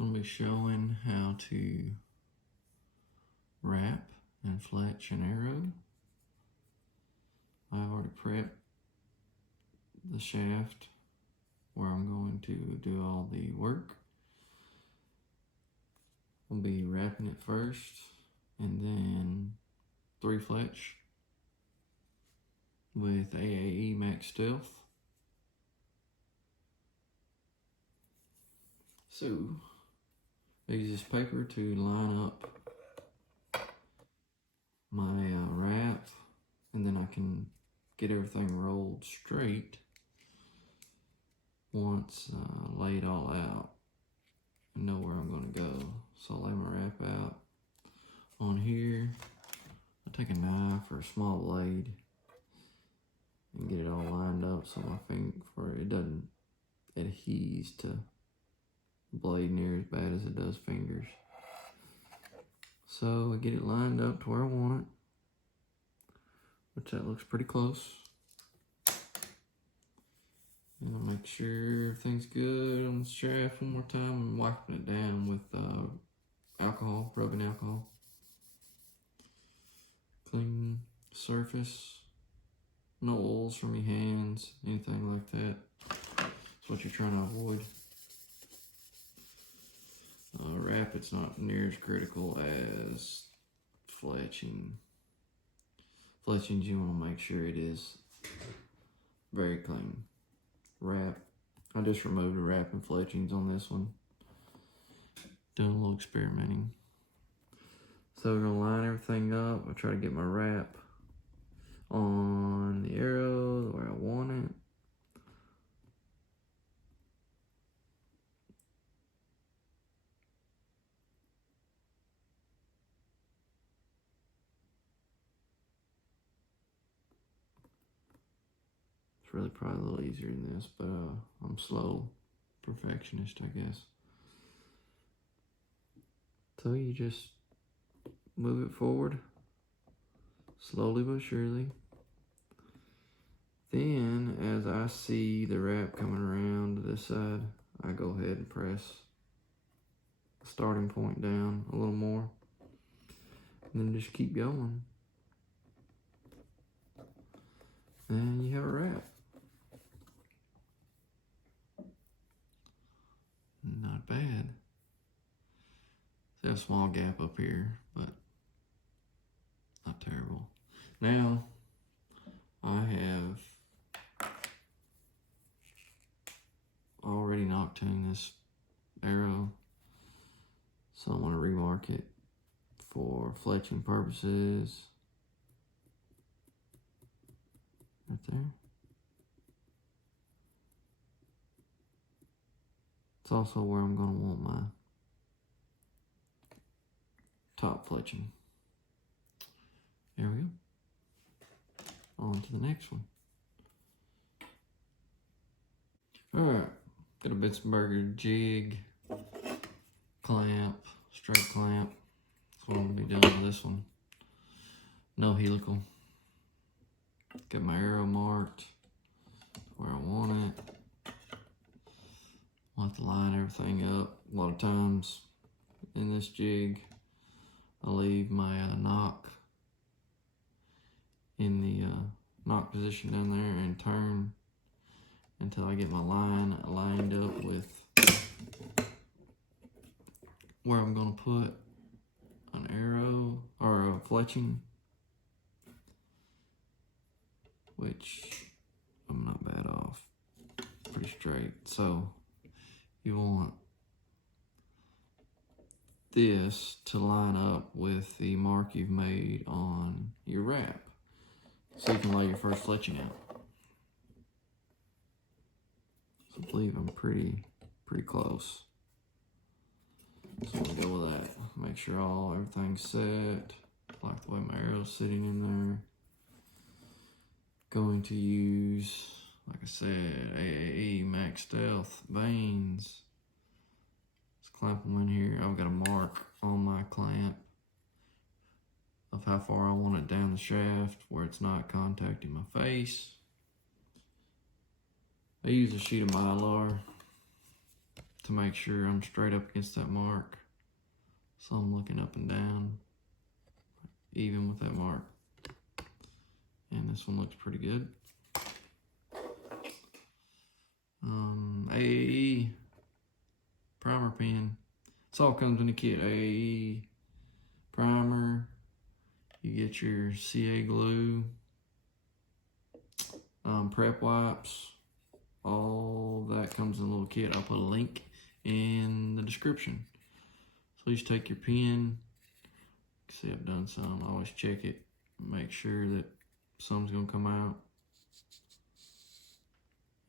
Going to be showing how to wrap and fletch an arrow. I've already prepped the shaft where I'm going to do all the work. I'll be wrapping it first and then 3 fletch with AAE Max Stealth. So I use this paper to line up my wrap, and then I can get everything rolled straight once I lay it all out and know where I'm going to go. So I'll lay my wrap out on here. I take a knife or a small blade and get it all lined up so my finger, for it doesn't adhere to the blade near as bad as it does fingers. So I get it lined up to where I want it, which that looks pretty close. And I'll make sure everything's good on the shaft one more time. I'm wiping it down with alcohol, rubbing alcohol. Clean surface, no oils from your hands, anything like that. That's what you're trying to avoid. Wrap, it's not near as critical as fletching. Fletching, you want to make sure it is very clean. Wrap, I just removed the wrap and fletchings on this one. Doing a little experimenting. So we're gonna line everything up. I try to get my wrap on the arrow where I want it. It's really probably a little easier than this, but I'm slow perfectionist, I guess. So you just move it forward, slowly but surely. Then, as I see the wrap coming around to this side, I go ahead and press the starting point down a little more, and then just keep going. And you have a wrap. Not bad. There's a small gap up here, but not terrible. Now, I have already noctuned this arrow, so I want to remark it for fletching purposes. Right there. It's also where I'm going to want my top fletching. There we go. On to the next one. Alright, got a Bittsburger jig, clamp, straight clamp. That's what I'm going to be doing with this one. No helical. Got my arrow marked where I want it. I'll have to line everything up. A lot of times in this jig, I leave my knock in the knock position down there and turn until I get my line lined up with where I'm going to put an arrow or a fletching, which I'm not bad off, pretty straight. So you want this to line up with the mark you've made on your wrap, so you can lay your first fletching out. So I believe I'm pretty close. So we'll go with that. Make sure everything's set. Like the way my arrow's sitting in there. Going to use, like I said, AAE Max Stealth vanes. Let's clamp them in here. I've got a mark on my clamp of how far I want it down the shaft where it's not contacting my face. I use a sheet of Mylar to make sure I'm straight up against that mark. So I'm looking up and down, even with that mark. And this one looks pretty good. AAE primer pen. This all comes in a kit. AAE primer. You get your CA glue, prep wipes. All that comes in a little kit. I'll put a link in the description. So you just take your pen. See, I've done some. I always check it, make sure that some's gonna come out.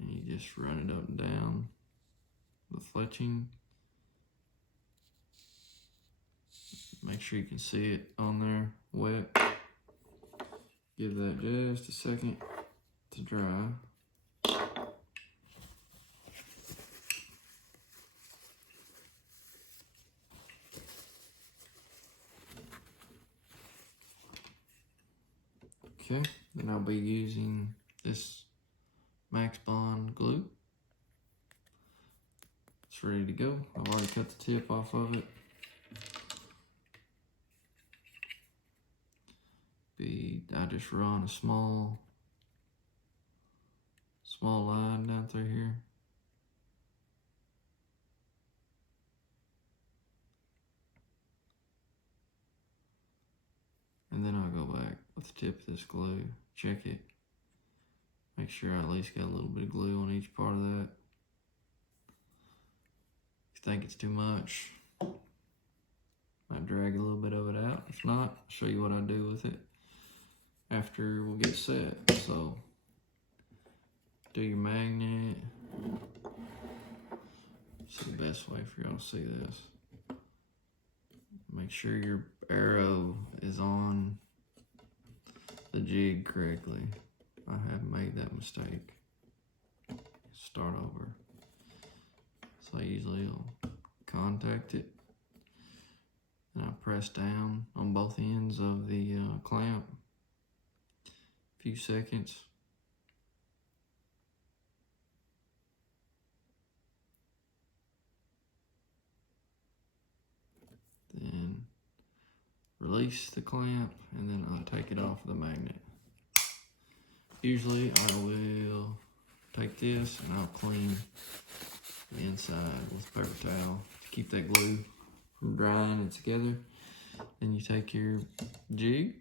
And you just run it up and down the fletching. Make sure you can see it on there wet. Give that just a second to dry. Okay, then I'll be using this Max Bond glue. It's ready to go. I've already cut the tip off of it. I just run a small line down through here. And then I'll go back with the tip of this glue, check it, make sure I at least got a little bit of glue on each part of that. If you think it's too much, might drag a little bit of it out. If not, I'll show you what I do with it after we'll get set. So, do your magnet. It's the best way for y'all to see this. Make sure your arrow is on the jig correctly. I have made that mistake. Start over. So I usually will contact it, and I press down on both ends of the clamp. A few seconds. Then release the clamp, and then I'll take it off the magnet. Usually I will take this and I'll clean the inside with a paper towel to keep that glue from drying it together. Then you take your jig,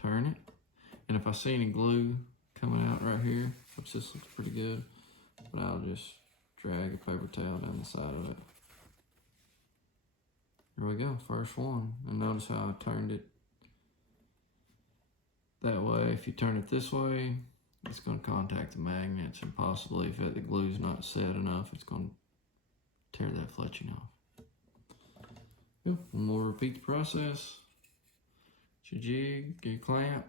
turn it, and if I see any glue coming out right here, which this looks pretty good, but I'll just drag a paper towel down the side of it. Here we go, first one. And notice how I turned it that way. If you turn it this way, it's going to contact the magnets, and possibly if the glue's not set enough, it's going to tear that fletching off. Good. And we'll repeat the process. Get your jig, get your clamp,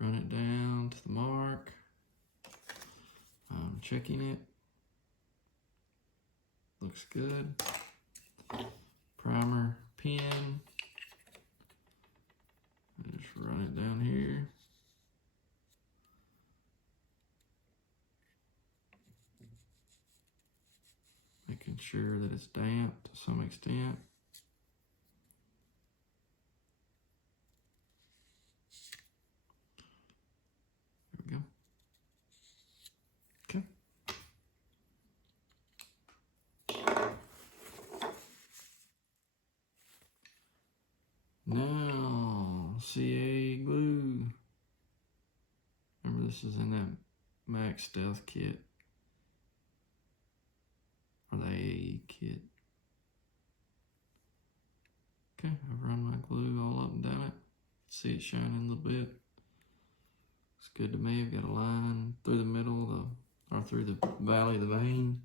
run it down to the mark. I'm checking it. Looks good. Primer pen. Just run it down here. Making sure that it's damp to some extent. There we go. Okay. Now, CA glue. Remember, this is in that Max Stealth kit, or the AAE kit. Okay, I've run my glue all up and down it. See it shining a little bit. Looks good to me. I've got a line through the middle, or through the valley of the vein.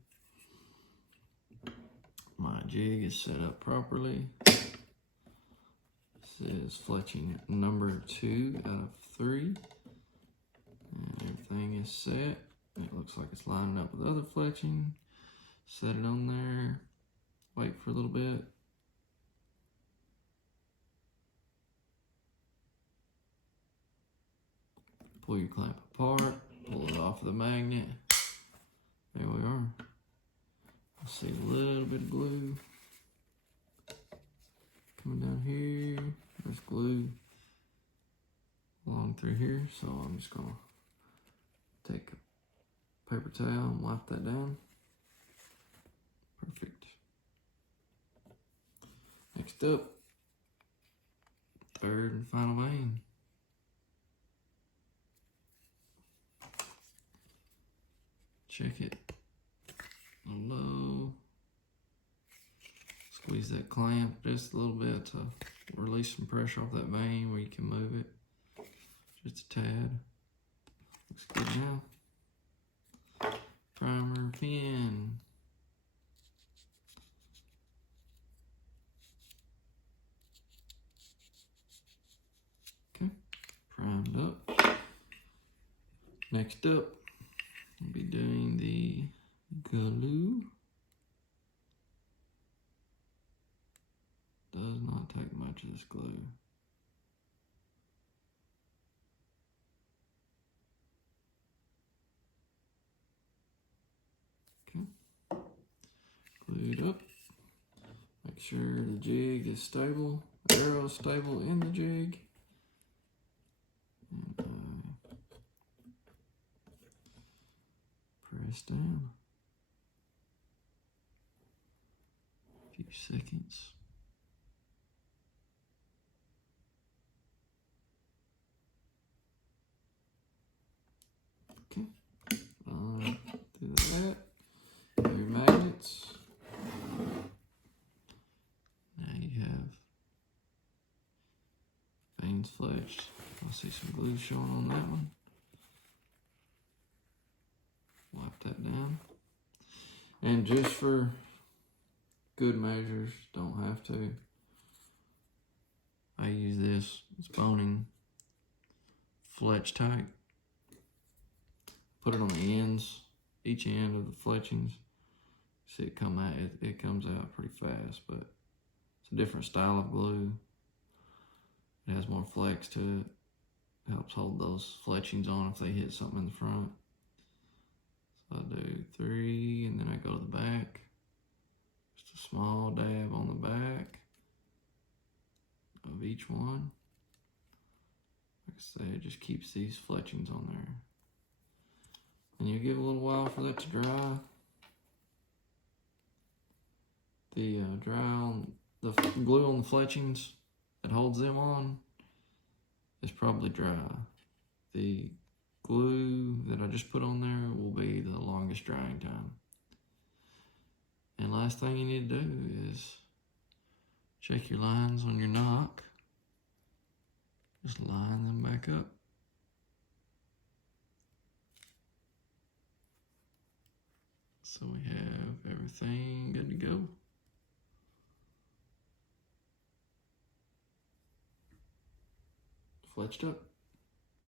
My jig is set up properly. Is fletching number 2 out of 3, and everything is set. It looks like it's lining up with other fletching. Set it on there, wait for a little bit. Pull your clamp apart, pull it off of the magnet, There we are. I see a little bit of glue coming down here. There's glue along through here, so I'm just gonna take a paper towel and wipe that down. Perfect. Next up, third and final vein. Check it. Low. Squeeze that clamp just a little bit to release some pressure off that vein where you can move it. Just a tad. Looks good now. Primer pin. Okay, primed up. Next up, we'll be doing the glue. Does not take much of this glue. Okay, glued up. Make sure the jig is stable, the arrow is stable in the jig. And press down. A few seconds. Okay, do that. Your magnets. Now you have veins fletched. I see some glue showing on that one. Wipe that down. And just for good measures, don't have to, I use this. It's boning Fletch type. Put it on the ends, each end of the fletchings. See it come out, it comes out pretty fast, but it's a different style of glue. It has more flex to it. Helps hold those fletchings on if they hit something in the front. So I do 3 and then I go to the back. Just a small dab on the back of each one. Like I say, it just keeps these fletchings on there. And you give a little while for that to dry. The the glue on the fletchings that holds them on is probably dry. The glue that I just put on there will be the longest drying time. And last thing you need to do is check your lines on your knock. Just line them back up. So we have everything good to go. Fletched up.